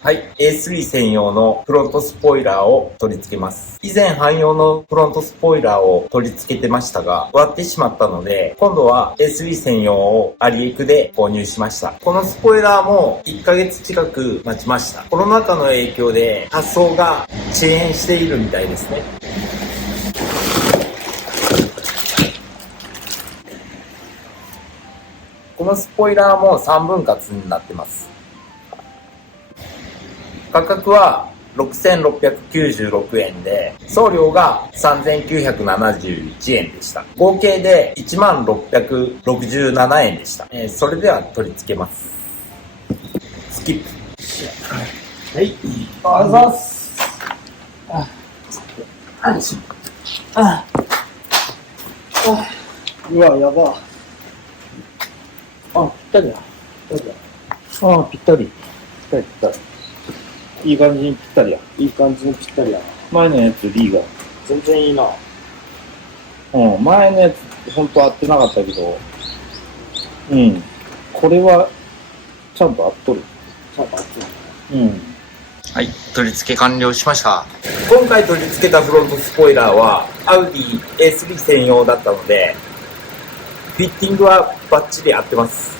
はい。A3 専用のフロントスポイラーを取り付けます。以前汎用のフロントスポイラーを取り付けてましたが、割ってしまったので、今度は A3 専用をアリエクで購入しました。このスポイラーも1ヶ月近く待ちました。コロナ禍の影響で発送が遅延しているみたいですね。このスポイラーも3分割になってます。価格は6696円で、送料が3971円でした。合計で1667円でした。それでは取り付けます。スキップ。はい。ありがとうございます。うわ、やば。ぴったりだ。ぴったり。いい感じにぴったりや。いい感じにぴったりやな。前のやつ D が。全然いいな。前のやつほんと合ってなかったけど、これは、ちゃんと合っとる。はい、取り付け完了しました。今回取り付けたフロントスポイラーは、アウディ A3 専用だったので、フィッティングはバッチリ合ってます。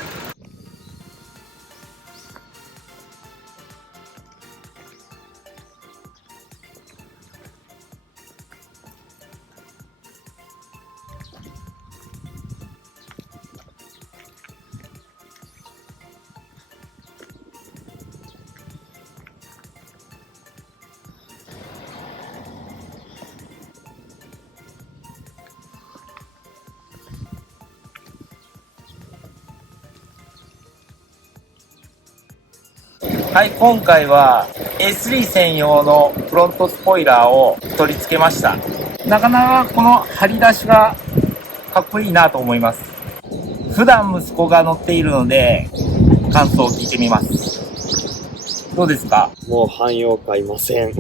はい、今回は A3 専用のフロントスポイラーを取り付けました。なかなかこの張り出しがかっこいいなと思います。普段息子が乗っているので感想を聞いてみます。どうですか？もう汎用買いません。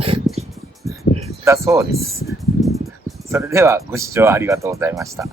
だそうです。それではご視聴ありがとうございました。